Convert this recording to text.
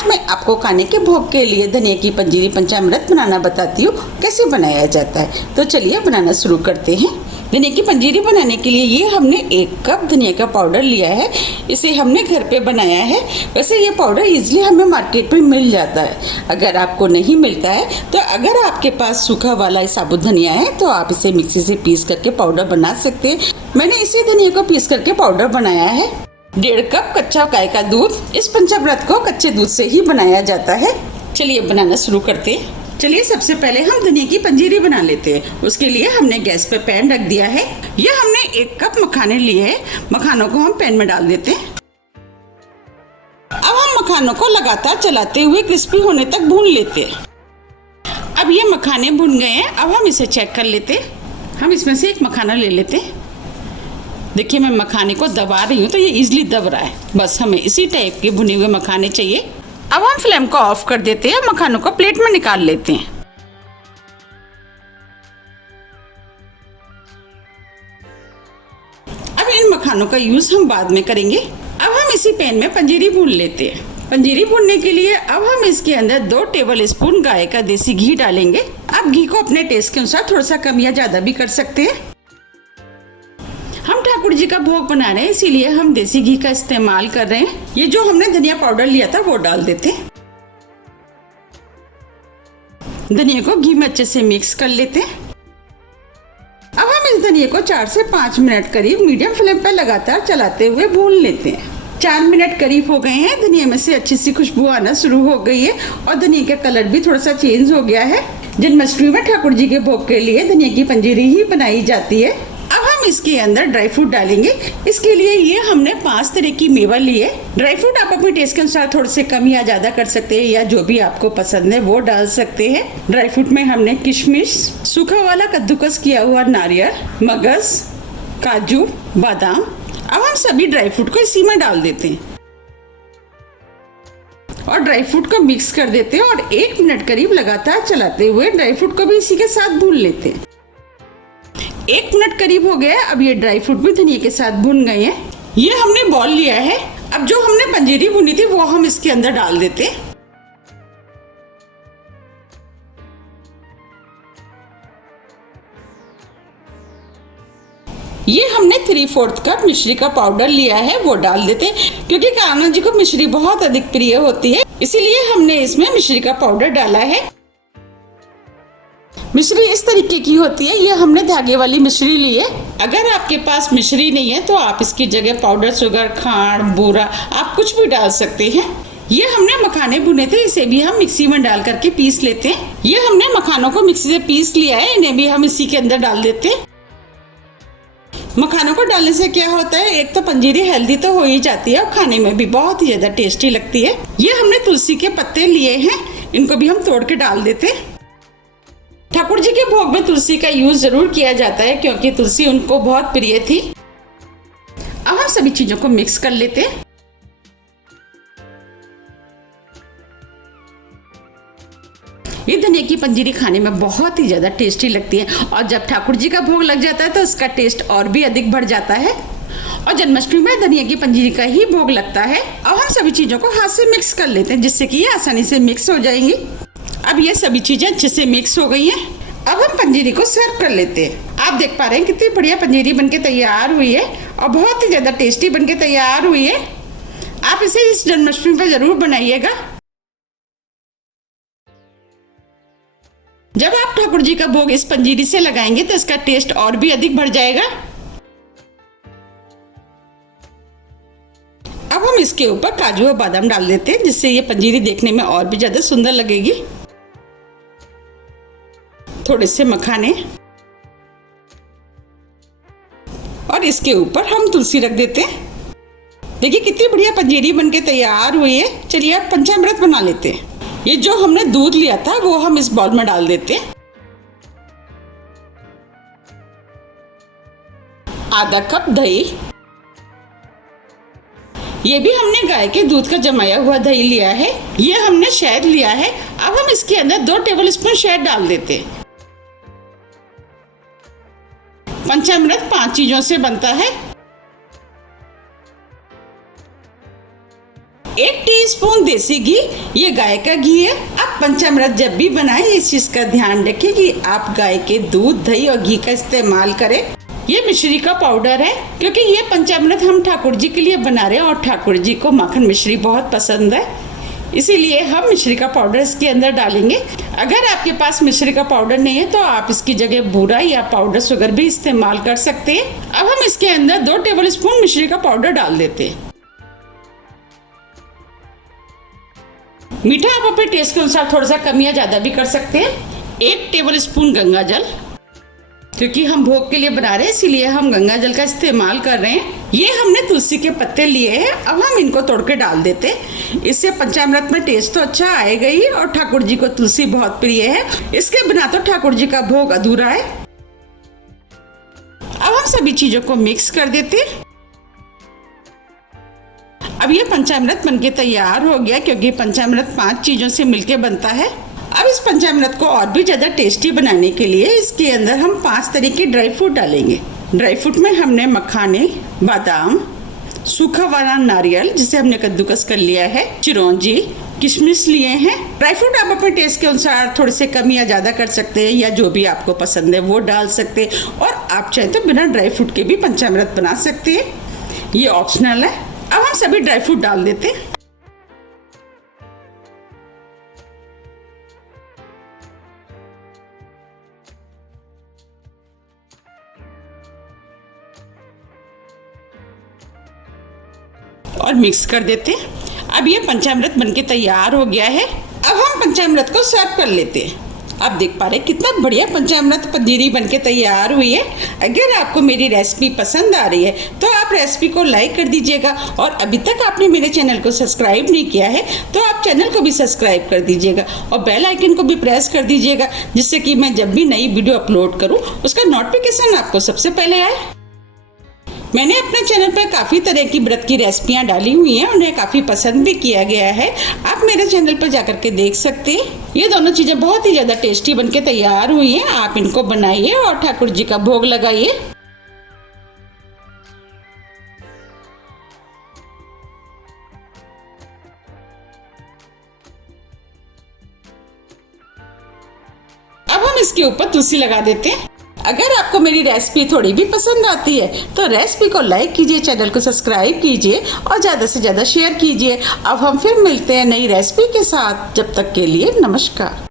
आज मैं आपको खाने के भोग के लिए धनिया की पंजीरी पंचामृत बनाना बताती हूँ कैसे बनाया जाता है। तो चलिए बनाना शुरू करते हैं। धनिया की पंजीरी बनाने के लिए ये हमने 1 कप धनिया का पाउडर लिया है। इसे हमने घर पे बनाया है। वैसे ये पाउडर इजीली हमें मार्केट में मिल जाता है। अगर आपको नहीं मिलता है तो अगर आपके पास सूखा वाला साबुत धनिया है तो आप इसे मिक्सी से पीस करके पाउडर बना सकते हैं। मैंने इसी धनिया को पीस करके पाउडर बनाया है। 1.5 कप कच्चा गाय का दूध। इस पंचामृत को कच्चे दूध से ही बनाया जाता है। चलिए बनाना शुरू करते हैं। चलिए सबसे पहले हम धनिया की पंजीरी बना लेते हैं। उसके लिए हमने गैस पे पैन रख दिया है। ये हमने 1 कप मखाने लिए हैं। मखानों को हम पैन में डाल देते हैं। अब हम मखानों को लगातार चलाते हुए क्रिस्पी होने तक भून लेते हैं। अब ये मखाने भुन गए हैं। अब हम इसे चेक कर लेते हैं। हम इसमें से एक मखाना ले लेते हैं। देखिए मैं मखाने को दबा रही हूँ तो ये इजीली दब रहा है। बस हमें इसी टाइप के भुने हुए मखाने चाहिए। अब हम फ्लेम को ऑफ कर देते हैं। मखानों को प्लेट में निकाल लेते हैं। अब इन मखानों का यूज हम बाद में करेंगे। अब हम इसी पैन में पंजीरी भून लेते हैं। पंजीरी भूनने के लिए अब हम इसके अंदर 2 टेबल स्पून गाय का देसी घी डालेंगे। आप घी को अपने टेस्ट के अनुसार थोड़ा सा कम या ज्यादा भी कर सकते हैं। हम ठाकुर जी का भोग बना रहे हैं इसीलिए हम देसी घी का इस्तेमाल कर रहे हैं। ये जो हमने धनिया पाउडर लिया था वो डाल देते हैं। धनिया को घी में अच्छे से मिक्स कर लेते हैं। अब हम इस धनिया को 4 से 5 मिनट करीब मीडियम फ्लेम पर लगातार चलाते हुए भून लेते हैं। 4 मिनट करीब हो गए हैं। धनिया में से अच्छी सी खुशबू आना शुरू हो गई है और धनिया का कलर भी थोड़ा सा चेंज हो गया है। जन्माष्टमी में ठाकुर जी के भोग के लिए धनिया की पंजीरी ही बनाई जाती है। अब हम इसके अंदर ड्राई फ्रूट डालेंगे। इसके लिए ये हमने 5 तरह की मेवा लिए। ड्राई फ्रूट आप अपने टेस्ट के अनुसार थोड़े से कम या ज्यादा कर सकते हैं या जो भी आपको पसंद है वो डाल सकते हैं। ड्राई फ्रूट में हमने किशमिश, सूखा वाला कद्दूकस किया हुआ नारियल, मगज, काजू, बादाम। अब हम सभी ड्राई फ्रूट को इसी में डाल देते हैं और ड्राई फ्रूट को मिक्स कर देते हैं और 1 मिनट करीब लगातार चलाते हुए ड्राई फ्रूट को भी इसी के साथ भून लेते हैं। 1 मिनट करीब हो गया। अब ये ड्राई फ्रूट भी धनिया के साथ भुन गए हैं। ये हमने बॉल लिया है। अब जो हमने पंजीरी भुनी थी वो हम इसके अंदर डाल देते हैं। ये हमने 3/4 कप मिश्री का पाउडर लिया है वो डाल देते हैं। क्योंकि कान्हा जी को मिश्री बहुत अधिक प्रिय होती है इसीलिए हमने इसमें मिश्री का पाउडर डाला है। मिश्री इस तरीके की होती है। ये हमने धागे वाली मिश्री ली है। अगर आपके पास मिश्री नहीं है तो आप इसकी जगह पाउडर शुगर, खांड, बूरा आप कुछ भी डाल सकते हैं। ये हमने मखाने भुने थे। इसे भी हम मिक्सी में डाल करके पीस लेते हैं। ये हमने मखानों को मिक्सी से पीस लिया है। इन्हें भी हम इसी के अंदर डाल देते हैं। मखानों को डालने से क्या होता है, एक तो पंजीरी हेल्दी तो हो ही जाती है और खाने में भी बहुत ही ज्यादा टेस्टी लगती है। ये हमने तुलसी के पत्ते लिए हैं। इनको भी हम तोड़ के डाल देते हैं। ठाकुर जी के भोग में तुलसी का यूज जरूर किया जाता है क्योंकि तुलसी उनको बहुत प्रिय थी। अब हम सभी चीजों को मिक्स कर लेते हैं। ये धनिया की पंजीरी खाने में बहुत ही ज्यादा टेस्टी लगती है और जब ठाकुर जी का भोग लग जाता है तो इसका टेस्ट और भी अधिक बढ़ जाता है। और जन्माष्टमी में धनिया की पंजीरी का ही भोग लगता है। अब हम सभी चीजों को हाथ से मिक्स कर लेते हैं जिससे कि ये आसानी से मिक्स हो जाएंगी। अब ये सभी चीजें अच्छे से मिक्स हो गई हैं। अब हम पंजीरी को सर्व कर लेते हैं। आप देख पा रहे हैं कितनी बढ़िया पंजीरी बनके तैयार हुई है और बहुत ही ज्यादा टेस्टी बनके तैयार हुई है। आप इसे इस जन्माष्टमी पर जरूर बनाइएगा। जब आप ठाकुर जी का भोग इस पंजीरी से लगाएंगे तो इसका टेस्ट और भी अधिक बढ़ जाएगा। अब हम इसके ऊपर काजू और बादाम डाल देते हैं जिससे ये पंजीरी देखने में और भी ज्यादा सुंदर लगेगी। थोड़े से मखाने और इसके ऊपर हम तुलसी रख देते हैं। देखिए कितनी बढ़िया पंजीरी बनके तैयार हुई है। चलिए अब पंचामृत बना लेते हैं। ये जो हमने दूध लिया था वो हम इस बाउल में डाल देते हैं। आधा कप दही। ये भी हमने गाय के दूध का जमाया हुआ दही लिया है। ये हमने शहद लिया है। अब हम इसके अंदर 2 टेबल स्पून शहद डाल देते हैं। पंचामृत 5 चीजों से बनता है। 1 टीस्पून देसी घी, ये गाय का घी है। आप पंचामृत जब भी बनाएं इस चीज का ध्यान रखें कि आप गाय के दूध, दही और घी का इस्तेमाल करें। ये मिश्री का पाउडर है, क्योंकि ये पंचामृत हम ठाकुर जी के लिए बना रहे हैं और ठाकुर जी को माखन मिश्री बहुत पसंद है, इसीलिए हम मिश्री का पाउडर इसके अंदर डालेंगे। अगर आपके पास मिश्री का पाउडर नहीं है तो आप इसकी जगह बूरा या पाउडर शुगर भी इस्तेमाल कर सकते हैं। अब हम इसके अंदर 2 टेबल स्पून मिश्री का पाउडर डाल देते हैं। मीठा आप अपने टेस्ट के अनुसार थोड़ा सा कम या ज्यादा भी कर सकते हैं। 1 टेबल स्पून गंगा जल, क्योंकि हम भोग के लिए बना रहे हैं इसीलिए हम गंगा जल का इस्तेमाल कर रहे हैं। ये हमने तुलसी के पत्ते लिए हैं, अब हम इनको तोड़ के डाल देते हैं। इससे पंचामृत में टेस्ट तो अच्छा आएगा ही और ठाकुर जी को तुलसी बहुत प्रिय है, इसके बिना तो ठाकुर जी का भोग अधूरा है। अब हम सभी चीजों को मिक्स कर देते हैं। अब ये पंचामृत बनके तैयार हो गया, क्योंकि पंचामृत 5 चीजों से मिलके बनता है। अब इस पंचामृत को और भी ज़्यादा टेस्टी बनाने के लिए इसके अंदर हम 5 तरह के ड्राई फ्रूट डालेंगे। ड्राई फ्रूट में हमने मखाने, बादाम, सूखा वाला नारियल जिसे हमने कद्दूकस कर लिया है, चिरौंजी, किशमिश लिए हैं। ड्राई फ्रूट आप अपने टेस्ट के अनुसार थोड़े से कम या ज़्यादा कर सकते हैं, या जो भी आपको पसंद है वो डाल सकते हैं, और आप चाहे तो बिना ड्राई फ्रूट के भी पंचामृत बना सकते हैं, ये ऑप्शनल है। अब हम सभी ड्राई फ्रूट डाल देते हैं। और मिक्स कर देते हैं। अब ये पंचामृत बनके तैयार हो गया है। अब हम पंचामृत को सर्व कर लेते हैं। आप देख पा रहे हैं कितना बढ़िया पंचामृत पंजीरी बनके तैयार हुई है। अगर आपको मेरी रेसिपी पसंद आ रही है तो आप रेसिपी को लाइक कर दीजिएगा, और अभी तक आपने मेरे चैनल को सब्सक्राइब नहीं किया है तो आप चैनल को भी सब्सक्राइब कर दीजिएगा और बेल आइकन को भी प्रेस कर दीजिएगा, जिससे कि मैं जब भी नई वीडियो अपलोड करूँ उसका नोटिफिकेशन आपको सबसे पहले आए। मैंने अपने चैनल पर काफ़ी तरह की व्रत की रेसिपियाँ डाली हुई हैं, उन्हें काफ़ी पसंद भी किया गया है। आप मेरे चैनल पर जाकर के देख सकते हैं। ये दोनों चीज़ें बहुत ही ज़्यादा टेस्टी बनके तैयार हुई हैं। आप इनको बनाइए और ठाकुर जी का भोग लगाइए। अब हम इसके ऊपर तुलसी लगा देते हैं। अगर आपको मेरी रेसिपी थोड़ी भी पसंद आती है तो रेसिपी को लाइक कीजिए, चैनल को सब्सक्राइब कीजिए और ज़्यादा से ज़्यादा शेयर कीजिए। अब हम फिर मिलते हैं नई रेसिपी के साथ। जब तक के लिए नमस्कार।